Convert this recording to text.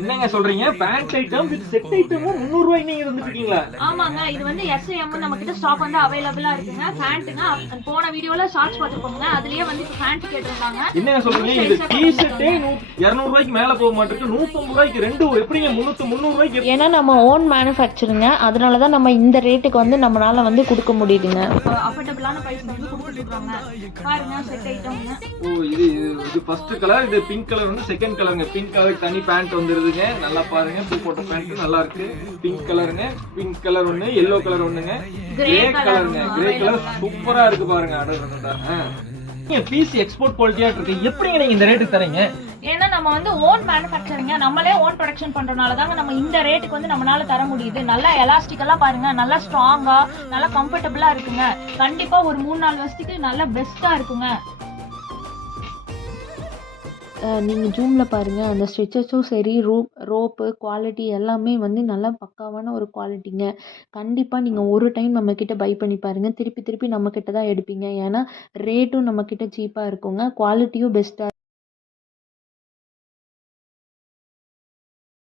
என்னங்க சொல்றீங்க? Pant item with set ஐட்டமும் 300 ரூபாய்க்கு நீங்க தந்துட்டு இருக்கீங்களா? ஆமாங்க. இது வந்து எஸ், எம் நம்ம கிட்ட ஸ்டாக் வந்து அவைலபிளா இருக்குங்க. பேண்ட்டுங்க போன வீடியோல ஷார்ட்ஸ் பார்த்திருப்போங்க. அதுலயே வந்து இப்ப பேண்ட் கேட்டிருந்தாங்க. என்னங்க சொல்றீங்க? இது டி-ஷர்ட்டே 200 ரூபாய்க்கு மேல போக மாட்டிருக்கு. 150 ரூபாய்க்கு ரெண்டு எப்படிங்க 300 ரூபாய்க்கு? ஏன்னா நம்ம ஓன் மேனுஃபேக்சருங்க, அதனால தான் நம்ம இந்த ரேட்டுக்கு வந்து நம்மளால வந்து கொடுக்க முடியுதுங்க. அஃபோர்டபுளான பிரைஸ்ல வந்து கொடுத்துட்டு இருக்காங்க. பாருங்க செட் ஐட்டம்ங்க. ஓ இது ஃபர்ஸ்ட் கலர், இது பிங்க் கலர் வந்து செகண்ட் கலருங்க. பிங்க் கலருக்கு தனி பேண்ட் வந்துருதுங்க. நல்லா பாருங்க, பூ போட்ட பேண்ட் நல்லா இருக்கு. பிங்க் கலருங்க, பிங்க் கலர் ஒண்ணு, எல்லோ கலர் ஒண்ணுங்க, கிரே கலருங்க. கிரே கலர் சூப்பரா இருக்கு பாருங்க. அடடடடா. பீஸ் எக்ஸ்போர்ட் குவாலிட்டியா இருக்கு. எப்படிங்க நீங்க இந்த ரேட்டுக்கு தரீங்க? ஏன்னா நம்ம வந்து ஓன் மேனுஃபேக்சரிங்க, நம்மளே ஓன் ப்ரொடக்ஷன் பண்றதுனால தாங்க நம்ம இந்த ரேட்டுக்கு வந்து நம்மளால தர முடியுது. நல்லா எலாஸ்டிக்கலா பாருங்க, நல்லா ஸ்ட்ராங்கா, நல்லா கம்ஃபர்டபுளா இருக்குங்க. கண்டிப்பா ஒரு 3-4 வருஷத்துக்கு நல்லா பெஸ்டா இருக்குங்க. நீங்கள் ஜூமில் பாருங்கள், அந்த ஸ்டிச்சஸும் சரி, ரோப்பு குவாலிட்டி எல்லாமே வந்து நல்லா பக்காவான ஒரு குவாலிட்டிங்க. கண்டிப்பாக நீங்கள் ஒரு டைம் நம்மக்கிட்ட பை பண்ணி பாருங்கள், திருப்பி திருப்பி நம்மக்கிட்ட தான் எடுப்பீங்க. ஏன்னா ரேட்டும் நம்மக்கிட்ட சீப்பாக இருக்குங்க, குவாலிட்டியும் பெஸ்ட்டாக